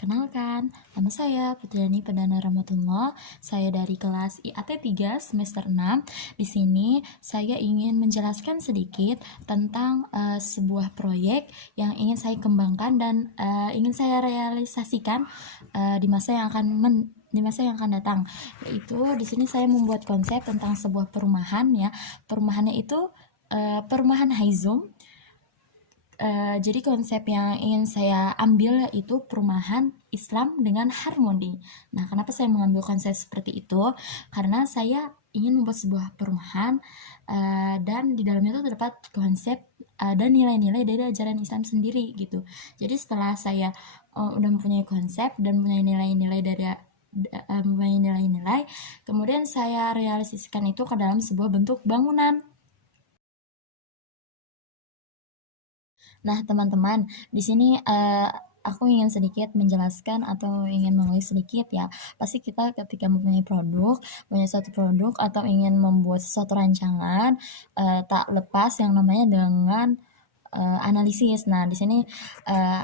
Perkenalkan, nama saya Putriani Perdana Rahmatullah. Saya dari kelas IAT 3 semester 6. Di sini saya ingin menjelaskan sedikit tentang sebuah proyek yang ingin saya kembangkan dan ingin saya realisasikan di masa yang akan datang. Yaitu di sini saya membuat konsep tentang sebuah perumahan ya. Perumahannya itu perumahan Haizum. Jadi konsep yang ingin saya ambil yaitu perumahan Islam dengan harmoni. Nah, kenapa saya mengambil konsep seperti itu? Karena saya ingin membuat sebuah perumahan dan di dalamnya itu terdapat konsep dan nilai-nilai dari ajaran Islam sendiri gitu. Jadi setelah saya udah mempunyai konsep dan mempunyai nilai-nilai dari mempunyai nilai-nilai, kemudian saya realisasikan itu ke dalam sebuah bentuk bangunan. Nah, teman-teman, di sini aku ingin sedikit menjelaskan atau ingin menulis sedikit ya. Pasti kita ketika mempunyai punya suatu produk atau ingin membuat sesuatu rancangan, tak lepas yang namanya dengan analisis. Nah, di sini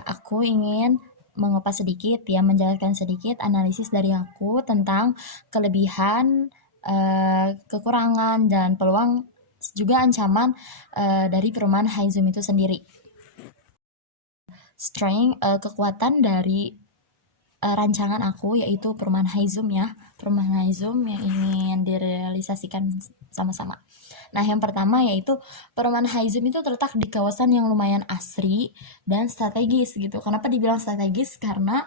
aku ingin mengupas sedikit ya, menjelaskan sedikit analisis dari aku tentang kelebihan, kekurangan, dan peluang juga ancaman dari perumahan Haizum itu sendiri. Strength, kekuatan dari rancangan aku yaitu perumahan Haizum ya, perumahan Haizum yang ingin direalisasikan sama-sama. Nah, yang pertama yaitu perumahan Haizum itu terletak di kawasan yang lumayan asri dan strategis gitu. Kenapa dibilang strategis? Karena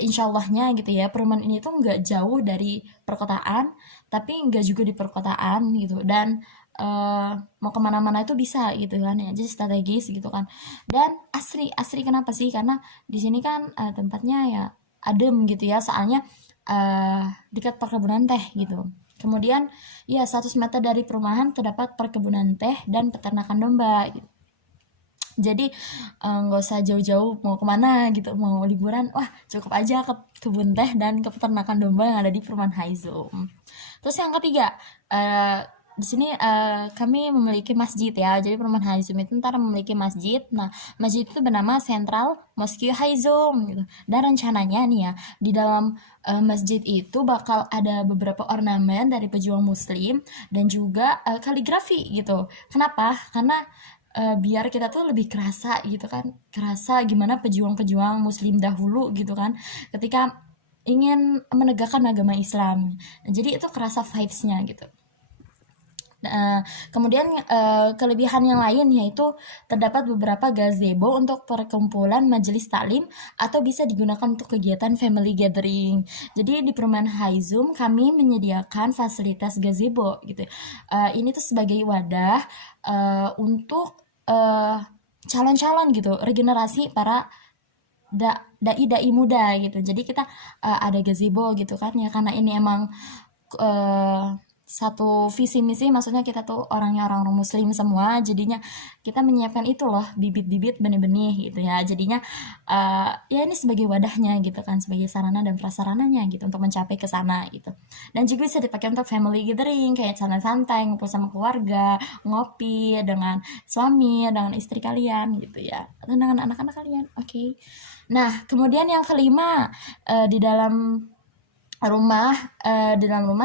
insya Allahnya gitu ya, perumahan ini tuh nggak jauh dari perkotaan, tapi nggak juga di perkotaan gitu. Dan mau kemana-mana itu bisa gitu kan ya, jadi strategis gitu kan. Dan asri kenapa sih? Karena di sini kan tempatnya ya adem gitu ya, soalnya dekat perkebunan teh gitu. Kemudian ya 100 meter dari perumahan terdapat perkebunan teh dan peternakan domba gitu. Jadi nggak usah jauh-jauh mau kemana gitu, mau liburan, wah cukup aja ke kebun teh dan ke peternakan domba yang ada di perumahan Haizum. Terus yang ketiga, di sini kami memiliki masjid ya. Jadi perumahan Haizum itu ntar memiliki masjid. Nah, masjid itu bernama Central Mosque Haizum gitu. Dan rencananya nih ya, di dalam masjid itu bakal ada beberapa ornamen dari pejuang muslim dan juga kaligrafi gitu. Kenapa? Karena biar kita tuh lebih kerasa gitu kan, kerasa gimana pejuang-pejuang muslim dahulu gitu kan, ketika ingin menegakkan agama Islam. Jadi itu kerasa vibes-nya gitu. Kemudian kelebihan yang lain yaitu terdapat beberapa gazebo untuk perkumpulan majelis taklim atau bisa digunakan untuk kegiatan family gathering. Jadi di perumahan Haizum kami menyediakan fasilitas gazebo gitu. Ini tuh sebagai wadah untuk calon-calon gitu, regenerasi para dai muda gitu. Jadi kita ada gazebo gitu kan ya, karena ini emang satu visi misi, maksudnya kita tuh orangnya orang muslim semua, jadinya kita menyiapkan itu loh, bibit-bibit benih-benih gitu ya. Jadinya ya ini sebagai wadahnya gitu kan, sebagai sarana dan prasarananya gitu untuk mencapai ke sana gitu. Dan juga bisa dipakai untuk family gathering kayak santai-santai ngumpul sama keluarga, ngopi dengan suami, dengan istri kalian gitu ya, atau dengan anak-anak kalian. Oke. Nah, kemudian yang kelima, di dalam rumah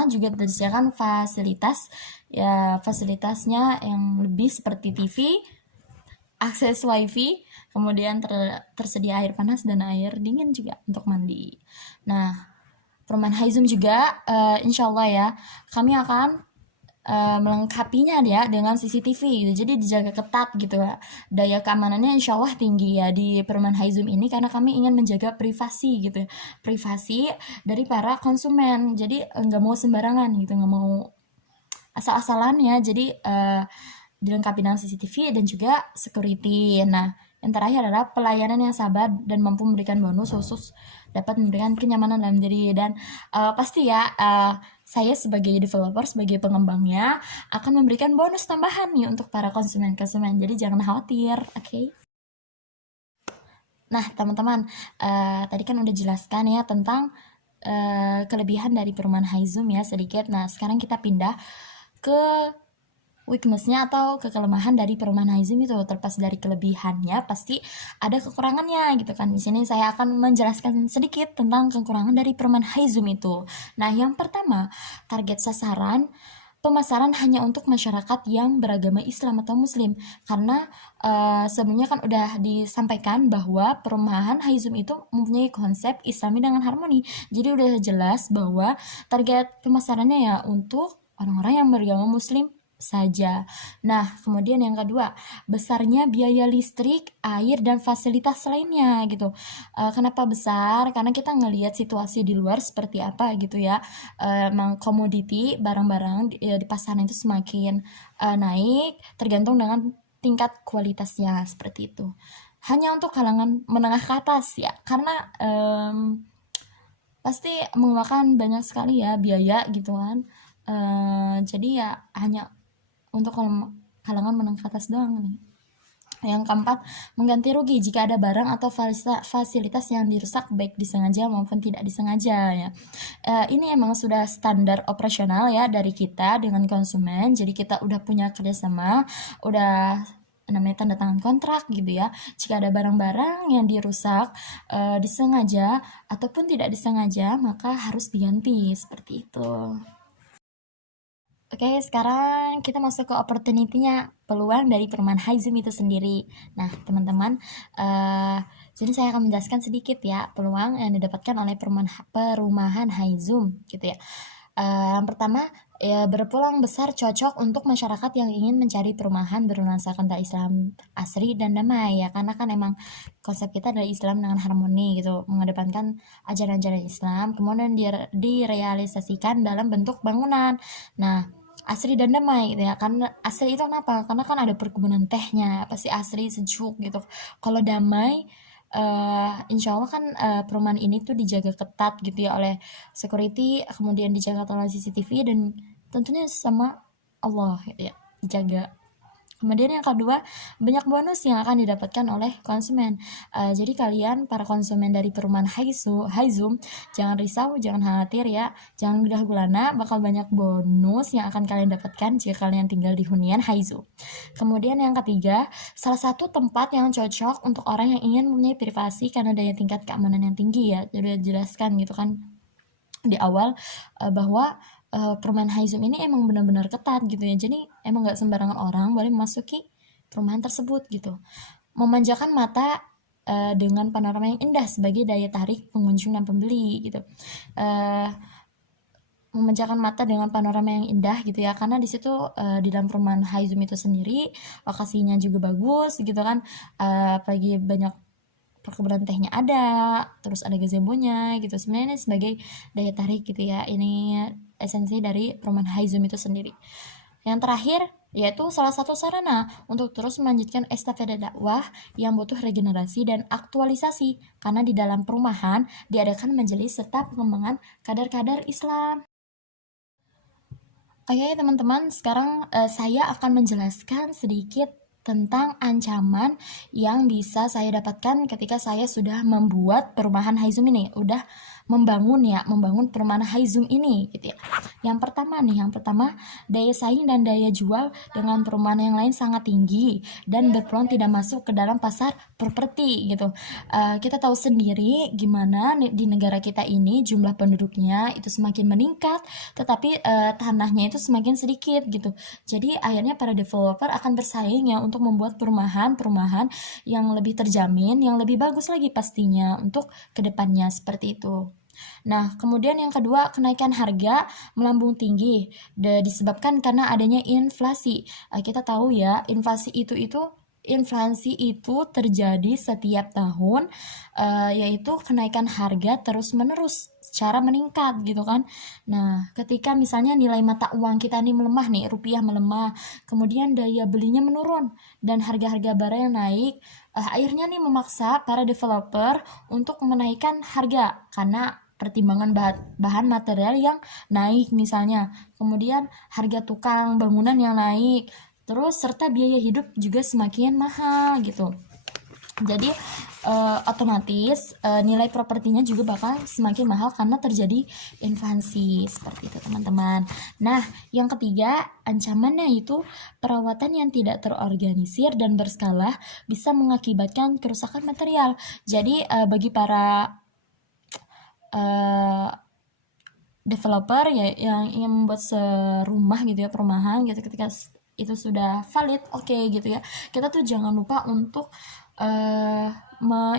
juga disediakan fasilitas ya, fasilitasnya yang lebih seperti TV, akses wifi, kemudian tersedia air panas dan air dingin juga untuk mandi. Nah, perumahan Haizum juga insya Allah ya, kami akan melengkapinya ya dengan CCTV gitu. Jadi dijaga ketat gitu ya. Daya keamanannya insya Allah tinggi ya di perumahan Haizum ini, karena kami ingin menjaga privasi gitu. Privasi dari para konsumen. Jadi nggak mau sembarangan gitu, nggak mau asal-asalan ya. Jadi dilengkapi dengan CCTV dan juga security. Nah, yang terakhir adalah pelayanan yang sabar dan mampu memberikan bonus khusus, dapat memberikan kenyamanan dalam diri. Dan pasti ya, saya sebagai developer, sebagai pengembangnya akan memberikan bonus tambahan nih untuk para konsumen-konsumen. Jadi jangan khawatir, oke? Nah, teman-teman, tadi kan udah jelaskan ya tentang kelebihan dari perumahan Haizum ya sedikit. Nah, sekarang kita pindah ke weakness-nya atau kelemahan dari perumahan Haizum itu. Terlepas dari kelebihannya, pasti ada kekurangannya gitu kan. Di sini saya akan menjelaskan sedikit tentang kekurangan dari perumahan Haizum itu. Nah, yang pertama, target sasaran pemasaran hanya untuk masyarakat yang beragama Islam atau Muslim, karena sebelumnya kan udah disampaikan bahwa perumahan Haizum itu mempunyai konsep Islami dengan harmoni. Jadi udah jelas bahwa target pemasarannya ya untuk orang-orang yang beragama Muslim saja. Nah, kemudian yang kedua, besarnya biaya listrik, air, dan fasilitas lainnya gitu. Kenapa besar? Karena kita ngelihat situasi di luar seperti apa gitu ya. Emang komoditi barang-barang di pasaran itu semakin naik tergantung dengan tingkat kualitasnya seperti itu. Hanya untuk kalangan menengah ke atas ya, karena pasti memakan banyak sekali ya biaya gitu kan. Jadi ya hanya untuk kalangan menengah ke atas doang nih. Yang keempat, mengganti rugi jika ada barang atau fasilitas yang dirusak baik disengaja maupun tidak disengaja ya. Ini emang sudah standar operasional ya dari kita dengan konsumen. Jadi kita udah punya kerjasama, udah namanya tanda tangan kontrak gitu ya. Jika ada barang-barang yang dirusak disengaja ataupun tidak disengaja, maka harus diganti seperti itu. Oke, sekarang kita masuk ke opportunity-nya, peluang dari perumahan Haizum itu sendiri. Nah, teman-teman, jadi saya akan menjelaskan sedikit ya peluang yang didapatkan oleh perumahan Haizum gitu ya. Yang pertama, ya berpeluang besar cocok untuk masyarakat yang ingin mencari perumahan bernuansakan Islam asri dan damai ya, karena kan emang konsep kita adalah Islam dengan harmoni gitu, mengedepankan ajaran-ajaran Islam, kemudian direalisasikan dalam bentuk bangunan. Nah, asri dan damai gitu ya. Karena asri itu kenapa? Karena kan ada perkebunan tehnya, pasti asri, sejuk gitu. Kalau damai, insya Allah kan perumahan ini tuh dijaga ketat gitu ya oleh security, kemudian dijaga oleh CCTV, dan tentunya sama Allah ya, dijaga. Kemudian yang kedua, banyak bonus yang akan didapatkan oleh konsumen. Jadi kalian para konsumen dari perumahan Haizum, jangan risau, jangan khawatir ya, jangan mudah gulana, bakal banyak bonus yang akan kalian dapatkan jika kalian tinggal di hunian Haizum. Kemudian yang ketiga, salah satu tempat yang cocok untuk orang yang ingin mempunyai privasi karena daya tingkat keamanan yang tinggi ya. Jadi jelaskan gitu kan di awal bahwa perumahan Haizum ini emang benar-benar ketat gitu ya. Jadi emang nggak sembarangan orang boleh memasuki perumahan tersebut gitu. Memanjakan mata dengan panorama yang indah sebagai daya tarik pengunjung dan pembeli gitu. Memanjakan mata dengan panorama yang indah gitu ya, karena di situ di dalam perumahan Haizum itu sendiri lokasinya juga bagus gitu kan, apalagi banyak perkebunan tehnya ada, terus ada gazebo-nya gitu. Sebenarnya ini sebagai daya tarik gitu ya, ini esensi dari perumahan Haizum itu sendiri. Yang terakhir, yaitu salah satu sarana untuk terus melanjutkan estafet dakwah yang butuh regenerasi dan aktualisasi, karena di dalam perumahan diadakan majelis serta pengembangan kadar-kadar Islam. Oke teman-teman, sekarang saya akan menjelaskan sedikit tentang ancaman yang bisa saya dapatkan ketika saya sudah membuat perumahan Haizum ini, udah membangun perumahan Haizum ini gitu ya. Yang pertama, daya saing dan daya jual dengan perumahan yang lain sangat tinggi dan berpeluang tidak masuk ke dalam pasar properti gitu. Kita tahu sendiri gimana di negara kita ini jumlah penduduknya itu semakin meningkat, tetapi tanahnya itu semakin sedikit gitu. Jadi akhirnya para developer akan bersaing ya untuk membuat perumahan yang lebih terjamin, yang lebih bagus lagi pastinya untuk kedepannya seperti itu. Nah, kemudian yang kedua, kenaikan harga melambung tinggi disebabkan karena adanya inflasi. Kita tahu ya, inflasi itu terjadi setiap tahun, yaitu kenaikan harga terus-menerus secara meningkat gitu kan. Nah, ketika misalnya nilai mata uang kita nih melemah nih, rupiah melemah, kemudian daya belinya menurun dan harga-harga barang yang naik, akhirnya nih memaksa para developer untuk menaikkan harga karena pertimbangan bahan material yang naik misalnya, kemudian harga tukang bangunan yang naik, terus serta biaya hidup juga semakin mahal gitu. Jadi otomatis nilai propertinya juga bakal semakin mahal karena terjadi inflasi seperti itu teman-teman. Nah, yang ketiga ancamannya itu perawatan yang tidak terorganisir dan berskala bisa mengakibatkan kerusakan material. Jadi bagi para developer ya yang ingin membuat serumah gitu ya, perumahan gitu, ketika itu sudah valid, oke gitu ya, kita tuh jangan lupa untuk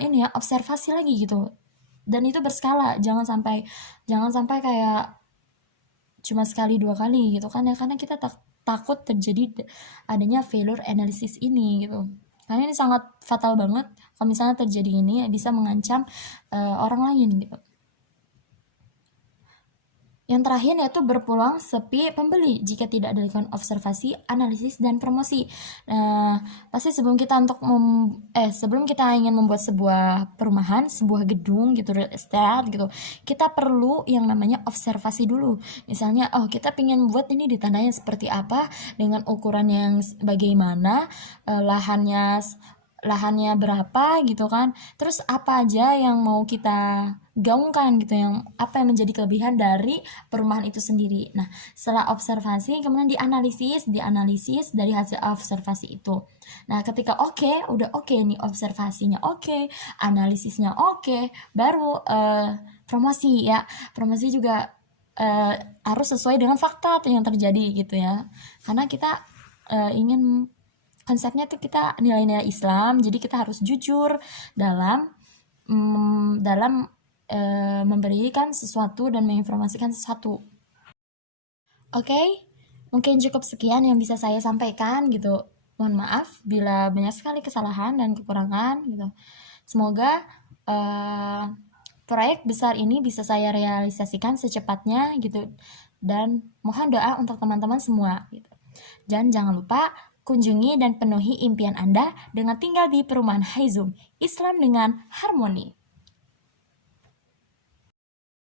ini ya, observasi lagi gitu, dan itu berskala, jangan sampai kayak cuma sekali dua kali gitu kan ya, karena kita takut terjadi adanya failure analysis ini gitu, karena ini sangat fatal banget kalau misalnya terjadi ini, bisa mengancam orang lain gitu. Yang terakhir yaitu berpeluang sepi pembeli jika tidak dilakukan observasi, analisis, dan promosi. Pasti sebelum kita ingin membuat sebuah perumahan, sebuah gedung gitu, real estate gitu, kita perlu yang namanya observasi dulu. Misalnya, kita ingin buat ini di tanahnya seperti apa, dengan ukuran yang bagaimana, lahannya berapa gitu kan, terus apa aja yang mau kita gaungkan gitu, yang apa yang menjadi kelebihan dari perumahan itu sendiri. Nah, setelah observasi kemudian dianalisis dari hasil observasi itu. Nah, ketika udah oke nih, observasinya oke, analisisnya oke, baru promosi ya. Promosi juga harus sesuai dengan fakta yang terjadi gitu ya, karena kita ingin konsepnya tuh kita nilai-nilai Islam, jadi kita harus jujur dalam memberikan sesuatu dan menginformasikan sesuatu. Oke, mungkin cukup sekian yang bisa saya sampaikan gitu. Mohon maaf bila banyak sekali kesalahan dan kekurangan gitu. Semoga proyek besar ini bisa saya realisasikan secepatnya gitu, dan mohon doa untuk teman-teman semua gitu. Dan jangan lupa kunjungi dan penuhi impian Anda dengan tinggal di perumahan Haizum, Islam dengan harmoni.